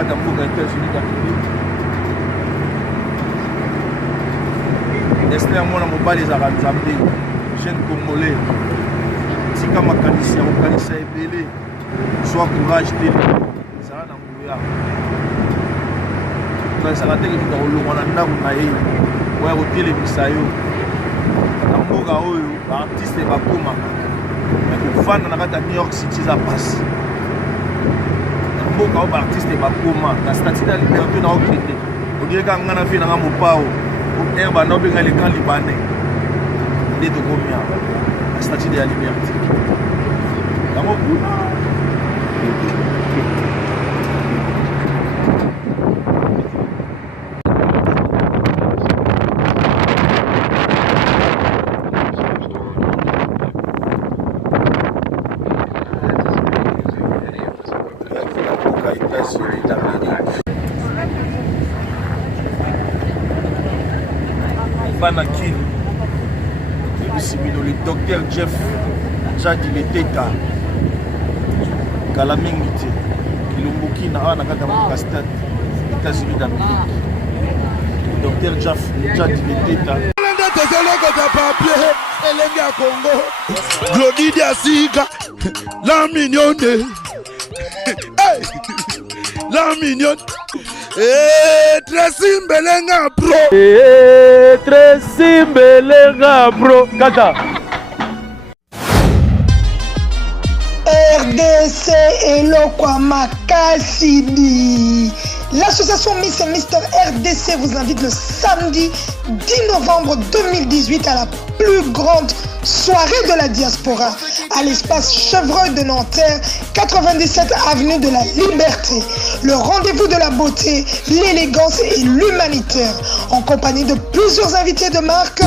kata mboka États-Unis d'Amérique. Destin à mon mobile les arabes zambé, jeune congolais. Si comme makanisi ya kokanisa ebele, soit courage te. Ça na nguya. Quand ça va te que dans na ndako na ye, ouais hôtel bisayo. Na mboka oyo artiste bakoma. Mais kufana na kata New York City za passe. Na mboka oyo artiste bakoma, na statut de liberté na okende. Odieka ngana fi na mopao. Et bah, nous avons les camps libanais. Les deux combien la statue de la liberté. Fanakin, le docteur Jeff Jadi Leteta, Kalamingiti, Kilumbuki na kata Mokastat, États-Unis d'Amérique. Docteur Jeff Jadi Leteta. Glody Diasiga, la mignonne, la mignonne. Tracy Mbelenga bro. Tracy Mbelenga bro. Kata. RDC Elokwa Makasidi. L'association Miss et Mister RDC vous invite le samedi 10 novembre 2018 à la plus grande soirée de la diaspora à l'espace Chevreuil de Nanterre, 97 avenue de la Liberté. Le rendez-vous de la beauté, l'élégance et l'humanitaire en compagnie de plusieurs invités de marque.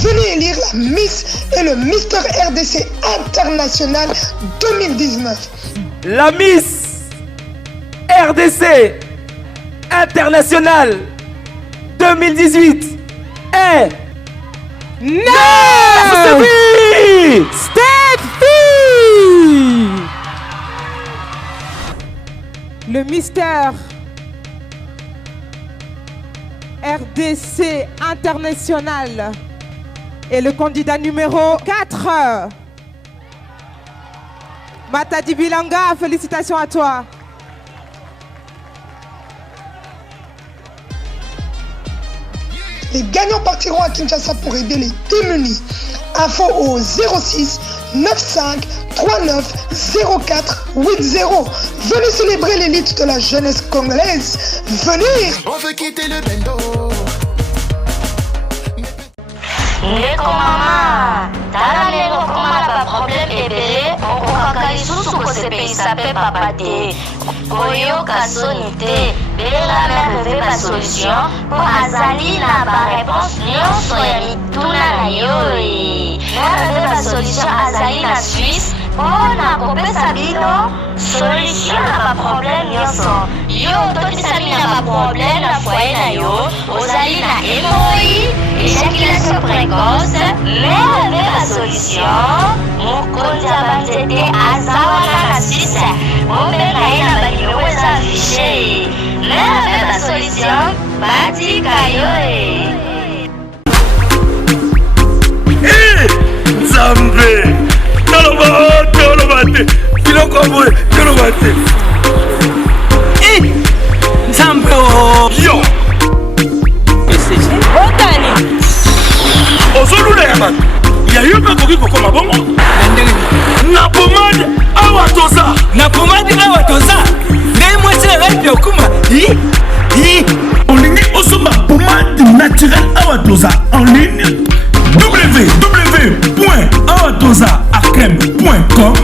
Venez élire la Miss et le Mister RDC International 2019. La Miss RDC International 2018 est Steffi. Le Mister RDC International et le candidat numéro 4. Matadi Bilanga, félicitations à toi. Les gagnants partiront à Kinshasa pour aider les démunis. Info au 06 95 39 04 80. Venez célébrer l'élite de la jeunesse congolaise. Venez. On veut quitter le bendo. Ndeko mama, tala lelo koma na ba problème ebele, okokaka lisusu kosepelisa pe papa te. Koyoka soni te, belela merve ba solution, po azali na ba réponse nyonso ya mituna na yo. Merve ba solution azali na Suisse, mpona kopesa bino solution na ba problème nyonso. Yo totisami na ba problème na foyer na yo, ozali na hémorroïde, éjaculation précoce, merve ba solution. Mokonzi ya banzete aza wana na Suisse, obenga ye na banimero eza affiché. Merve ba solution, batika yo. Nzambe, toloba te, kiloko boye, toloba te. Nzambe o. Yo. Otani. Ozolula ya bato. Ya yo pe koki kokoma bongo. Na pomade awa toza. Na pomade awa toza. Ngai mwese radio kuma. Olingi osomba pomade naturelle awa toza en ligne. www.awatozaakem.com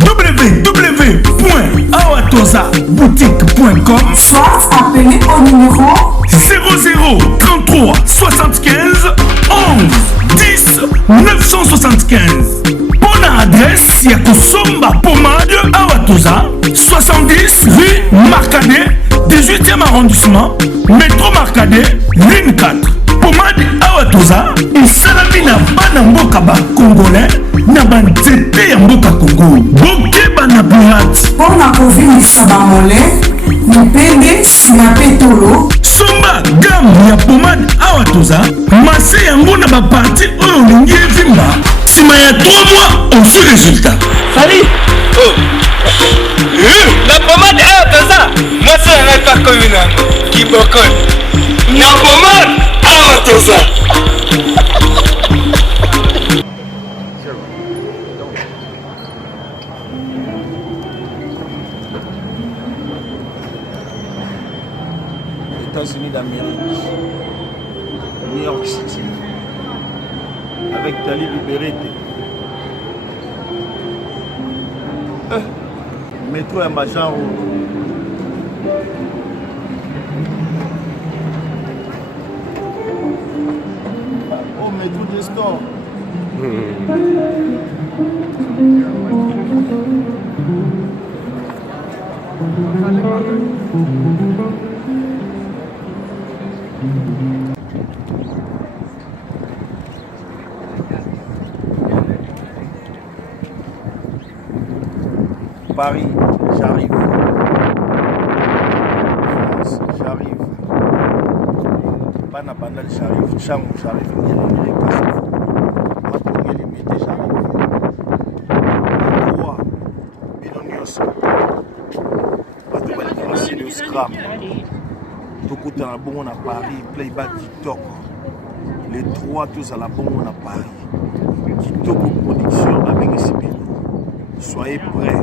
www.awatozaboutique.com. Soit appelez au numéro 00 33 75 11 10 975. Bonne adresse, Yakosomba Pomade Awatoza, 70 rue Marcadet, 18e arrondissement, métro Marcadet. Akade Rin 4 pomade awa toza esalami na bana mboka bakongolais na banzete ya mboka Congo bokeba na pirate mpona kovilisa bamole mipende sima pe tolo somba gamme ya pomade awa toza mase yango na baparti oyo olingi evimba nsima ya 3 mois osu résultat Sali na pomade awa toza mwasi yangai pakomi nango kibokon na pomade awa toza États-Unis d'Amérique, New York City, avec Tali Libéré. Métro et Majaro. Oh, métro des stores. Paris, j'arrive. France, j'arrive. Bana Bandal, j'arrive. Chango, j'arrive. Ngeli, Kassafo. Ngeli, Mété, j'arrive. Roi, Benonios. Bato Balifranci, le Scram. Tokuta na bongo na Paris, playback TikTok. Les 3 tous à la bongo na Paris. TikTok production avec Sibino. Soyez prêts.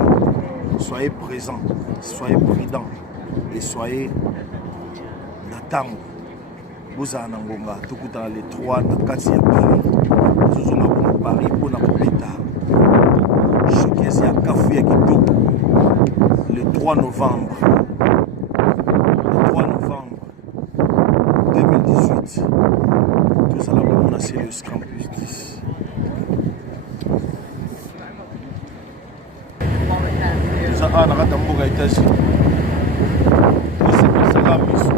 Soyez présents, soyez prudents et soyez natango. Vous avez un ngonga, tout dans les 3 na kati ya Paris. Nous avons Paris pour na kopeta. Showcase ya kafu ya kitoko. Le 3 novembre. Le 3 novembre 2018. Tous à la bonne série Scrum plus 10. Ah, na kata mboka États-Unis. C'est pas ça la mission.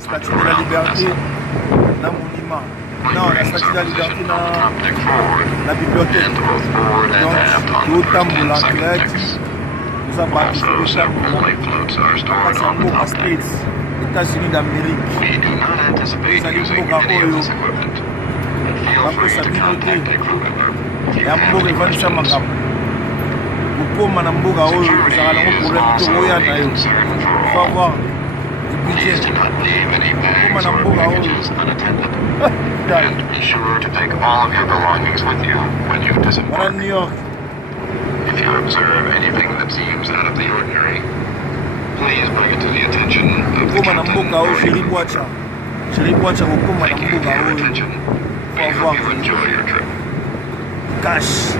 Statue de la liberté, na monument. Non, la statue de la liberté, la bibliothèque. Donc, tout tambour en clair, nous avons bâti le tambour. Quand c'est un States, États-Unis d'Amérique. Vous allez au Oyo. Après sa communauté, et à Mboga Vanessa Magam. Vous pouvez m'en Mboga Oyo, vous allez un problème de Roya Nayo. Il faut avoir du budget. And be sure to take all of your belongings with you when you disappoint. New York. If you observe anything that seems out of the ordinary, please bring it to the attention of the captain or attention. We hope you enjoy your trip. Cash.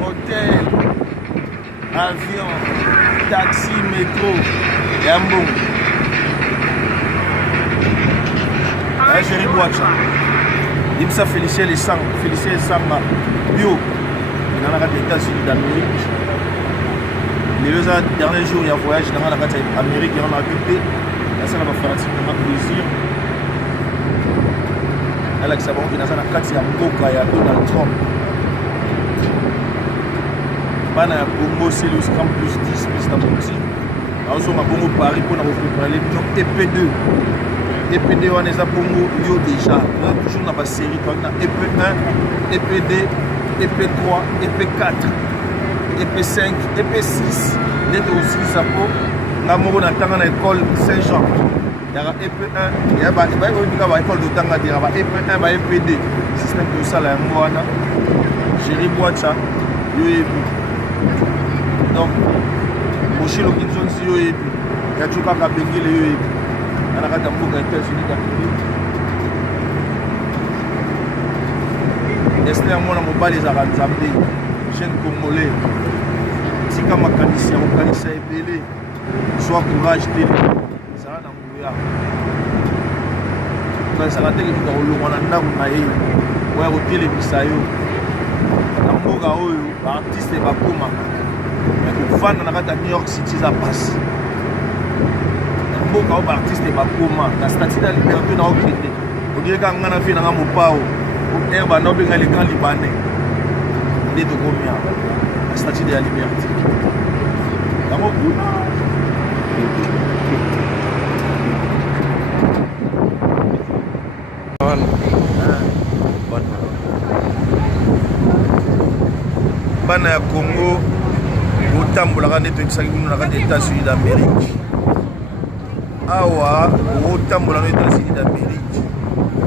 Hotel, avion, taxi, métro, Yambo. Chérie Boacha, il me féliciter les sangs, féliciter les sangs bio. Dans les États-Unis d'Amérique. Les 2 derniers jours, il y a un voyage dans l'Amérique, il y a un occupé. Là, ça va faire un plaisir. Alex Sabon, il y a un Donald Trump. Bana ya Congo, c'est le Scrum plus 10, plus Tamonti. Alors, on a Congo Paris pour nous préparer EP2. EP2 on est à Congo yo déjà. On a toujours dans la série on a EP1, EP2, EP3, EP4. EP5 EP6 ndete osilisa po nga moko natanga na école Saint-Jean yaka EP1 ya ba oyebika ba école d'otanga dira ba EP1 ba EP2 système tosala yango wana Jerry Boacha yo yebi donc Moshilo Kinson si yo yebi ya chuka kabengele yo yebi ana kata mbuka États-Unis d'Amérique Esther mona mobali ezaka nzambe jeune congolais tika makanisi ya kokanisa ebele soit courage te ezala na nguya okanisaka te ketuka kolongwa na ndako na ye oya kotelemisa yo na mboka oyo baartiste bakomaka ya kovanda na kati ya New York City eza pasi na mboka oyo baartiste bakoma na statue de la liberté na okende odireka nga na vie nanga mopao air banda obenga le camp libanais nde tokomi awa na statue de la liberté yango kuna bana ya Congo otambolaka nde toyebisaki bino na kati ya États-Unis d'Amérique awa otambola na États-Unis d'Amérique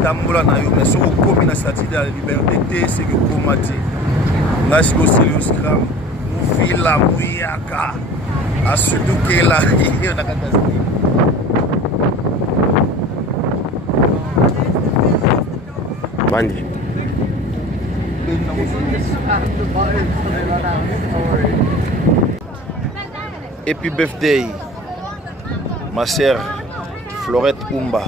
tambola na yo mais soki okomi na statue de la liberté te seki okoma te ngai siki oselios gram mofila moyaka asudukela yo na kati ya style Bandi. Happy birthday ma sœur Florette Umba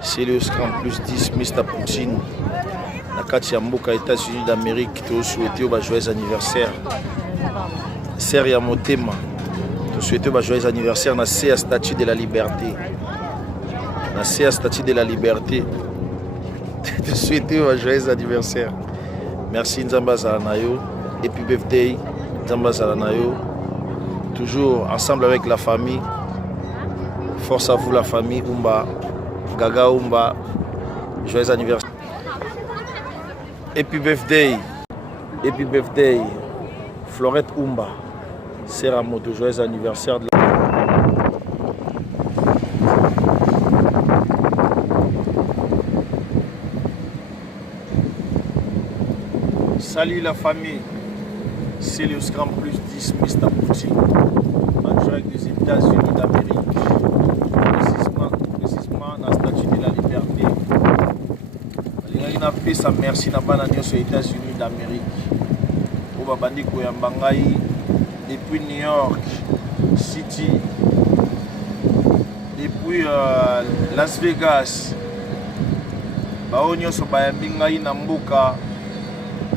Celius Grand plus 10 Mr. Poutine na kati ya mboka États-Unis d'Amérique to souhaiter ba joyeux anniversaire sœur ya motema to souhaiter ba joyeux anniversaire na CA statue de la liberté na CA statue de la liberté to souhaiter ba joyeux anniversaire merci nzamba zala na yo happy birthday nzamba zala na yo toujours ensemble avec la famille. Force à vous la famille Umba, Gaga Umba, joyeux anniversaire. Happy birthday, Florette Umba, Serra Moto, joyeux anniversaire de la... Salut la famille, Celius Grand plus 10 Mr. Poutine, en direct des États-Unis d'Amérique. Précisément dans la statue de la liberté. Il y a une sa merci na bana aux États-Unis d'Amérique. Au babandi koyambangai depuis New York City, depuis Las Vegas. Bao nyonso bayambingai na mboka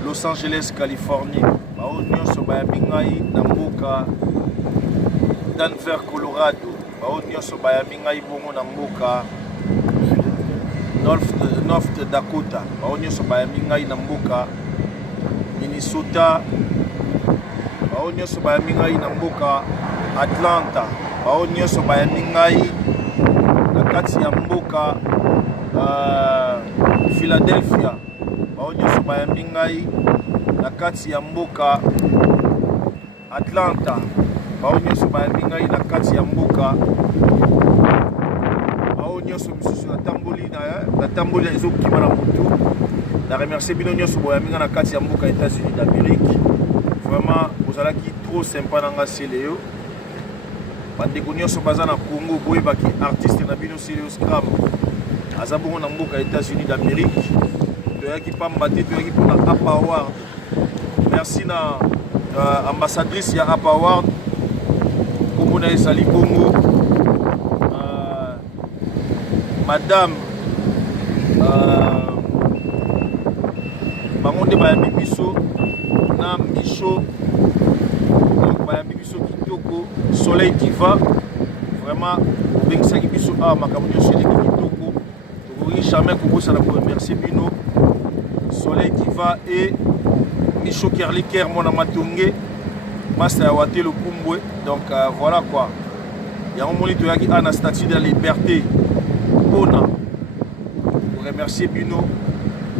Los Angeles, Californie. Bao nyonso bayambingai na mboka Denver, Colorado. Bao nyonso bayambingai bongo na mboka North Dakota. Bao nyonso bayambingai na mboka Minnesota. Bao nyonso bayambingai na mboka Atlanta. Bao nyonso bayambingai na kati ya mboka Philadelphia. Bao nyonso bayambingai na kati ya mboka Atlanta. Bao nyonso bayambingai na kati ya mboka bao nyonso misusu na tamboli ezokima na motu na remercier bino nyonso boyambinga na kati ya mboka États-Unis d'Amérique. Vraiment ozalaki trop sympa na nga Seleo bandeko nyonso baza na Congo boyebaki artiste na bino Celius Gram aza bongo na mboka États-Unis d'Amérique. Toyaki pamba te toyaki mpona Apa Award. Merci na ambassadrice ya Apa Award komona ezali bongo madame bango nde bayambi biso na Micho bayambi biso kitoko Soleil Diva. Vraiment obengisaki biso awa makambo nyonso eleki kitoko tokoki jamais kobosana koremercier bino Soleil Diva et Micho Kerliker mona matonge master ya wate le Kumbwe. Donc voilà quoi. Il y a un moment où il y a une statue de la liberté. Pour remercier Bino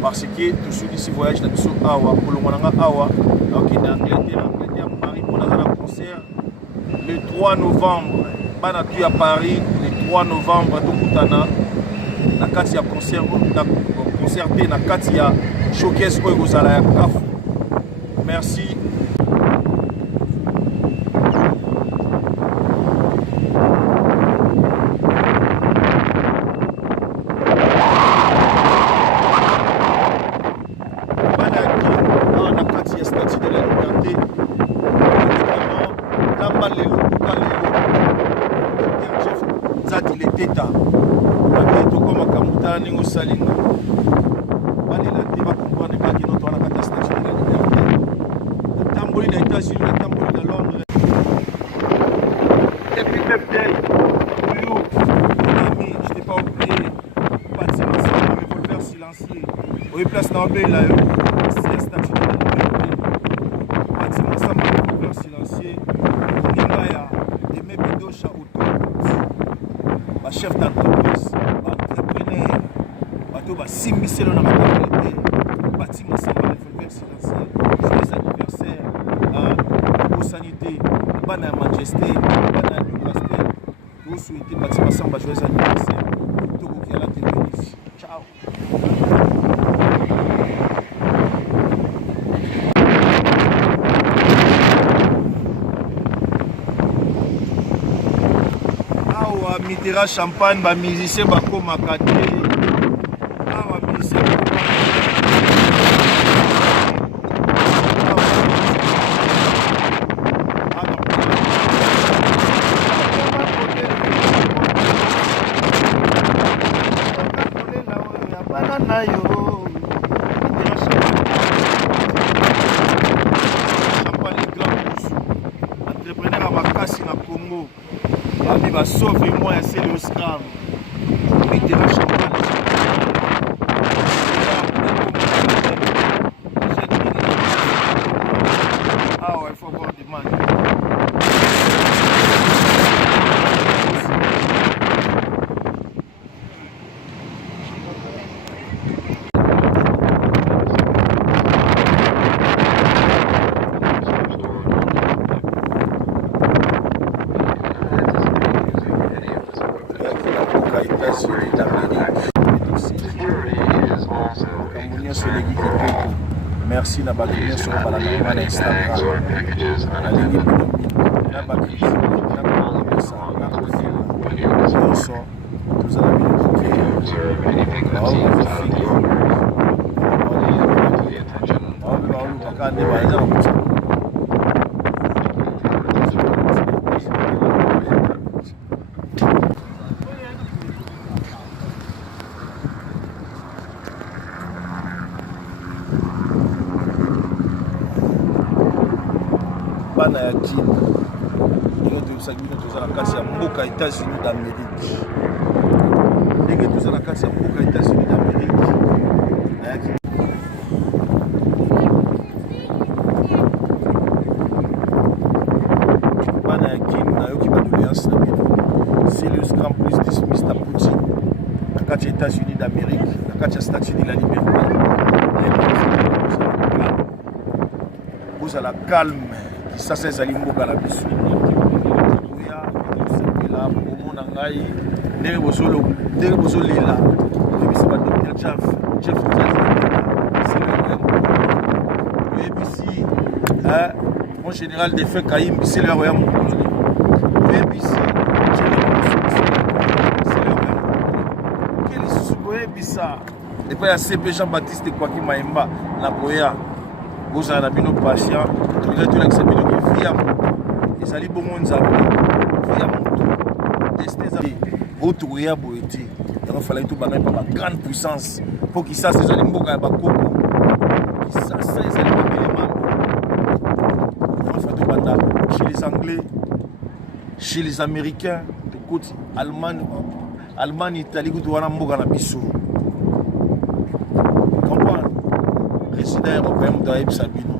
parce que tout ce qui voyage dans le Awa, pour le Awa, donc il est en Angleterre, Paris. dans un concert le 3 novembre. Bana tu à Paris le 3 novembre tout kutana. Na kati ya concert na concerté na kati ya showcase ko ezala ya kafu. Merci. Chef d'entreprise, entrepreneur, bateau va s'immiscer dans la maternité, bâtiment ça va faire silencieux, joyeux anniversaire, la sanité, la majesté, la majesté, vous souhaitez bâtiment ça va joyeux anniversaire, tout le qui a la télévision. Ciao. Mitera champagne ba musicien ba koma kate awa musicien entrepreneur à makasi na Congo. Sauvez-moi, c'est le scram. Mettez la champagne. Ah ouais, il faut avoir des mains. Merci na bakini sur balanga na Instagram. Alingi na bakini na ça. Tous à la bana ya Jin. Nous tous à la casse à Mboka États-Unis d'Amérique. Nous tous à la casse à Mboka États-Unis d'Amérique. Bana ya Jin na yoki ba doléance na bino. C'est le grand plus de Mr. Poutine. La casse aux États-Unis d'Amérique, la casse à Statue de la Liberté. Vous à la calme. Ça c'est Alimboka la biso. Oya, c'est là pour mon angai. Nere bosolo lela. Je suis pas docteur chef c'est le ABC. Mon général de fait Kaïm, c'est le royaume. ABC. C'est le royaume. Quel est ce que Bisa? Et puis il y a CP Jean-Baptiste Kwaki Maemba la Boya. Vous avez un patient, tout le monde qui vient, ils allaient bon monde votre réa boété. Il fallait tout banger par la grande puissance pour qu'ils sachent ces animaux qui ont qu'ils sachent ces animaux chez les Anglais, chez les Américains, écoute, Allemagne, Italie, tout le monde a biso. Président européen Daïb Sabino,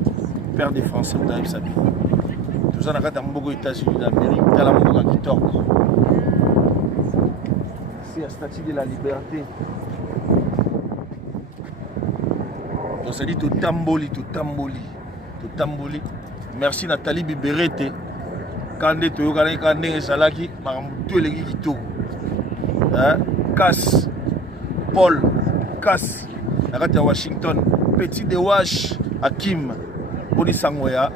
père des Français Daïb Sabino. Tout ça, on a aux États-Unis d'Amérique, dans la Mboka qui toque. C'est la statue de la liberté. Donc ça dit tout tamboli. merci Nathalie Biberete kande toyokana kande esalaki makambo to eleki kitoko Cass Paul Cass na kati ya Washington Petit de Wash Hakim Boni Sangoya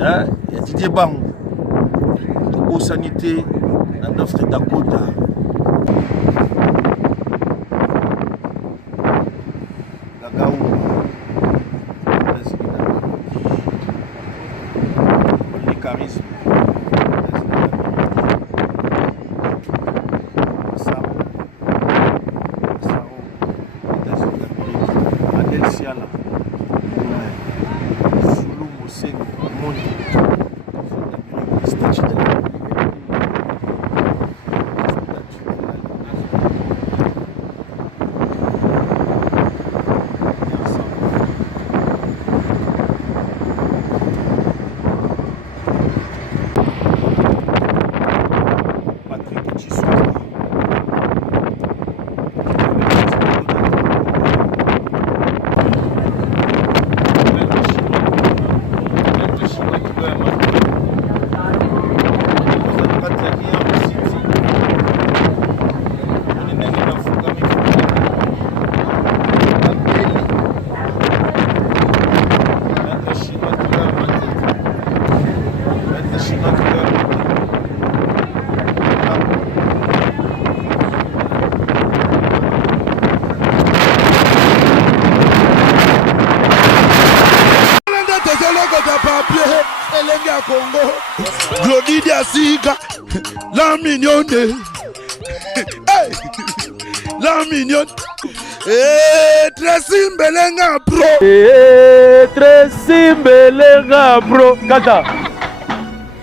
ya Didier Bango Togo Sanité na North Dakota Gagaou le charisme Glodidi Asika, la mignonne, hey, la mignonne, Tracy Mbelenga bro, Tracy Mbelenga bro, kata.